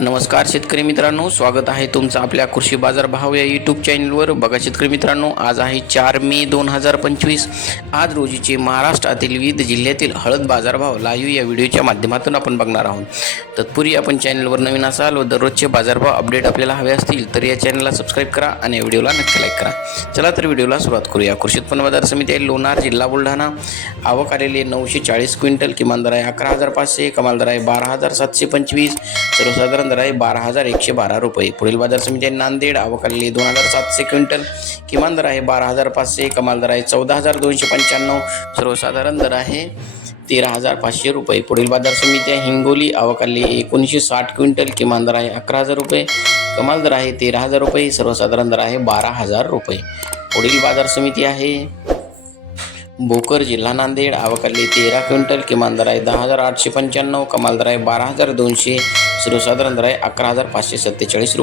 नमस्कार शेतकरी मित्रांनो स्वागत आहे तुमचं आपल्या कृषी बाजार भाव या यूट्यूब चॅनलवर बघा शेतकरी मित्रांनो आज आहे चार मे दोन हजार पंचवीस. आज रोजीचे महाराष्ट्रातील विविध जिल्ह्यातील हळद बाजारभाव लाईव्ह या व्हिडिओच्या माध्यमातून आपण बघणार आहोत. तत्पूर्वी आपण चॅनलवर नवीन असाल व दररोजचे बाजारभाव अपडेट आपल्याला हवे असतील तर या चॅनलला सबस्क्राईब करा आणि या व्हिडिओला नक्की लाईक करा. चला तर व्हिडिओला सुरुवात करूया. कृषी उत्पन्न बाजार समिती आहे लोणार जिल्हा बुलढाणा. आवक आलेली नऊशे चाळीस क्विंटल किमान दर आहे अकरा हजार पाचशे कमाल दर आहे बारा हजार सातशे पंचवीस. सर्वसाधारण दर आहे. बारा हजार एकशे बारा रुपये. पुढील बाजार समिती आहे नांदेड. आवक दोन हजार सातशे क्विंटल. किमान दर आहे बारा हजार पाचशे. कमाल दर आहे चौदा हजार दोनशे पंच्याण्णव. सर्वसाधारण दर आहे तेरा हजार पाचशे रुपये. पुढील बाजार समिती आहे हिंगोली. आवक एकोणीसशे साठ क्विंटल. किमान दर आहे अकरा हजार रुपये. कमाल दर आहे तेरा हजार रुपये. सर्वसाधारण दर आहे बारा हजार रुपये. पुढील बाजार समिती आहे भोकर जिल्हा नांदेड आवकल्ली तेरा क्विंटल किमान दर आहे दहा हजार आठशे पंच्याण्णव कमाल दर आहे बारा हजार दोनशे सर्वसाधारण दर आहे अकरा हजार पाचशे सत्तेचाळीस रुपये.